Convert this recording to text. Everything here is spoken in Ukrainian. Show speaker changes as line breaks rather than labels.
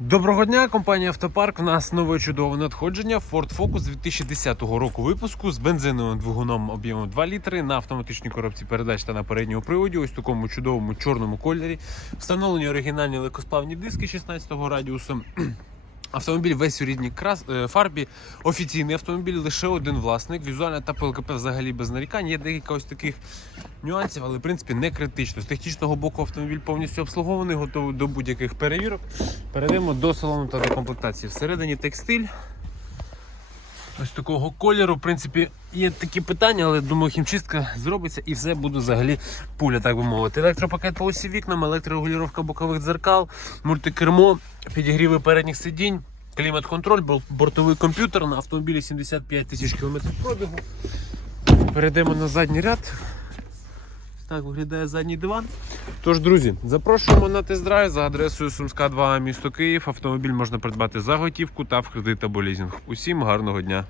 Доброго дня, компанія Автопарк. У нас нове чудове надходження Ford Focus 2010 року випуску з бензиновим двигуном об'ємом 2 літри на автоматичній коробці передач та на передньому приводі. Ось такому чудовому чорному кольорі. Встановлені оригінальні легкосплавні диски 16-го радіусу. Автомобіль весь у рідній крас... е, фарбі. Офіційний автомобіль, лише один власник. Візуальна та ПЛКП взагалі без нарікань. Є декілька ось таких нюансів, але в принципі не критично. З технічного боку автомобіль повністю обслугований, готовий до будь-яких перевірок. Перейдемо до салону та до комплектації. Всередині текстиль. Ось такого кольору. В принципі, є такі питання, але думаю, хімчистка зробиться і все буде взагалі пуля, так би мовити. Електропакет по усі вікнам, електрорегулювання бокових дзеркал, мультикермо, підігріви передніх сидінь, клімат-контроль, бортовий комп'ютер на автомобілі 75 тисяч кілометрів пробігу. Перейдемо на задній ряд. Так виглядає задній диван. Тож, друзі, запрошуємо на тест-драйв за адресою Сумська 2, місто Київ. Автомобіль можна придбати за готівку та в кредит або лізінг. Усім гарного дня!